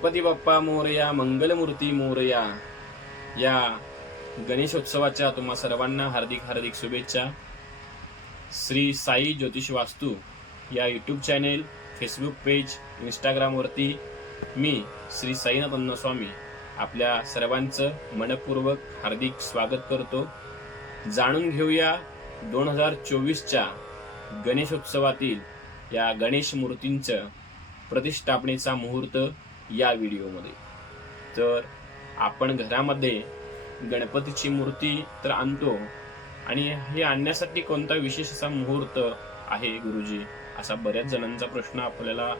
गणपती बाप्पा मोरया मंगलमूर्ती मोरया. या गणेशोत्सवाच्या तुम्हा सर्वांना हार्दिक हार्दिक शुभेच्छा. श्री साई ज्योतिष वास्तू या यूट्यूब चॅनेल फेसबुक पेज इंस्टाग्रामवरती मी श्री साईनाथ अन्नस्वामी आपल्या सर्वांचं मनपूर्वक हार्दिक स्वागत करतो. जाणून घेऊया दोन हजार चोवीसच्या गणेशोत्सवातील या गणेश मूर्तींचं प्रतिष्ठापनेचा मुहूर्त. या व्हिडिओमध्ये. तर आपण घरामध्ये गणपतीची मूर्ती तर आणतो. आणि हे आणण्यासाठी कोणता विशेष असा मुहूर्त आहे गुरुजी? असा बऱ्याच जणांचा प्रश्न आपल्याला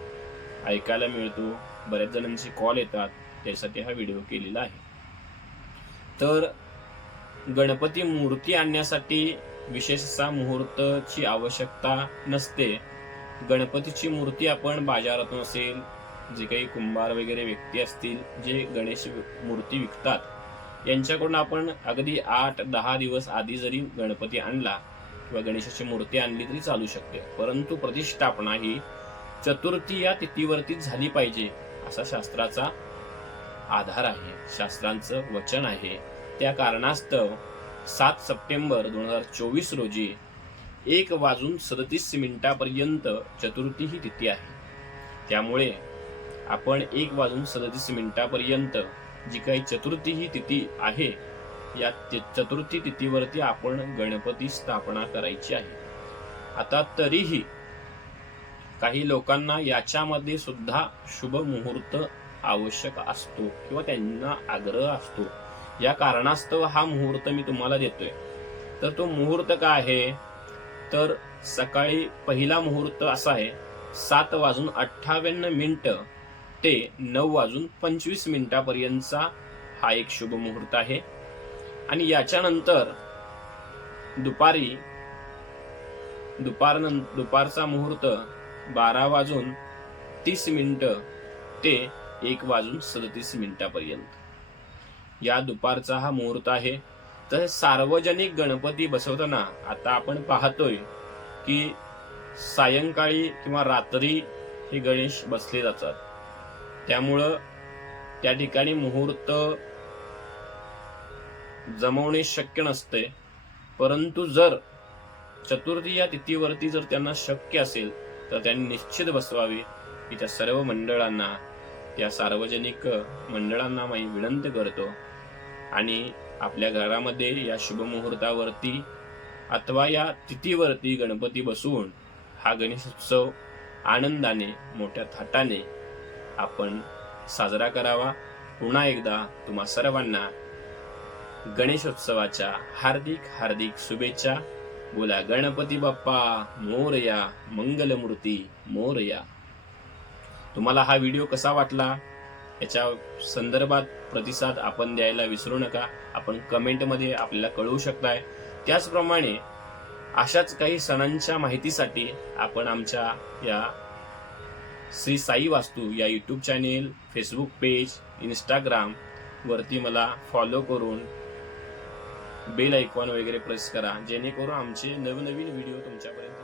ऐकायला मिळतो. बऱ्याच जणांचे कॉल येतात. त्यासाठी हा व्हिडिओ केलेला आहे. तर गणपती मूर्ती आणण्यासाठी विशेष असा मुहूर्तची आवश्यकता नसते. गणपतीची मूर्ती आपण बाजारातून असेल जे काही कुंभार वगैरे व्यक्ती असतील जे गणेश मूर्ती विकतात यांच्याकडून आपण अगदी आठ दहा दिवस आधी जरी गणपती आणला किंवा गणेशाची मूर्ती आणली तरी चालू शकते. परंतु प्रतिष्ठापना ही चतुर्थी या तिथीवरतीच झाली पाहिजे असा शास्त्राचा आधार आहे. शास्त्रांचं वचन आहे. त्या कारणास्तव सात सप्टेंबर दोन हजार चोवीस रोजी एक वाजून सदतीस मिनिटापर्यंत चतुर्थी ही तिथी आहे. त्यामुळे आपण एक वाजून सदतीस मिनिटापर्यंत जी काही चतुर्थी ही तिथी आहे या चतुर्थी तिथीवरती आपण गणपती स्थापना करायची आहे. आता तरीही काही लोकांना याच्यामध्ये सुद्धा शुभ मुहूर्त आवश्यक असतो किंवा त्यांना आग्रह असतो. या कारणास्तव हा मुहूर्त मी तुम्हाला देतोय. तर तो मुहूर्त काय आहे? तर सकाळी पहिला मुहूर्त असा आहे सात वाजून अठ्ठावन्न मिनटं ते नऊ वाजून पंचवीस मिनिटापर्यंतचा हा एक शुभ मुहूर्त आहे. आणि याच्यानंतर दुपारी दुपार दुपारचा मुहूर्त बारा वाजून तीस मिनटं ते एक वाजून सदतीस मिनिटापर्यंत. या दुपारचा हा मुहूर्त आहे. तर सार्वजनिक गणपती बसवताना आता आपण पाहतोय की सायंकाळी किंवा रात्री हे गणेश बसले जातात. त्यामुळं त्या ठिकाणी मुहूर्त जमवणे शक्य नसते. परंतु जर चतुर्थी या तिथीवरती जर त्यांना शक्य असेल तर त्यांनी निश्चित बसवावे. मी त्या सर्व मंडळांना त्या सार्वजनिक मंडळांना मी विनंती करतो. आणि आपल्या घरामध्ये या शुभमुहूर्तावरती अथवा या तिथीवरती गणपती बसवून हा गणेशोत्सव आनंदाने मोठ्या थाटाने आपण साजरा करावा. पुन्हा एकदा तुम्हा सर्वांना गणेशोत्सवाच्या हार्दिक हार्दिक शुभेच्छा. बोला गणपती बाप्पा मोरया मंगलमूर्ती मोरया तुम्हाला हा व्हिडिओ कसा वाटला? याच्या संदर्भात प्रतिसाद आपण द्यायला विसरू नका. आपण कमेंटमध्ये आपल्याला कळवू शकताय. त्याचप्रमाणे अशाच काही सणांच्या माहितीसाठी आपण आमच्या या श्री साई वास्तू या YouTube channel Facebook page Instagram वरती मला फॉलो करून बेल आयकॉन वगैरे प्रेस करा जेणेकरून आमचे नवनवीन व्हिडिओ तुमच्यापर्यंत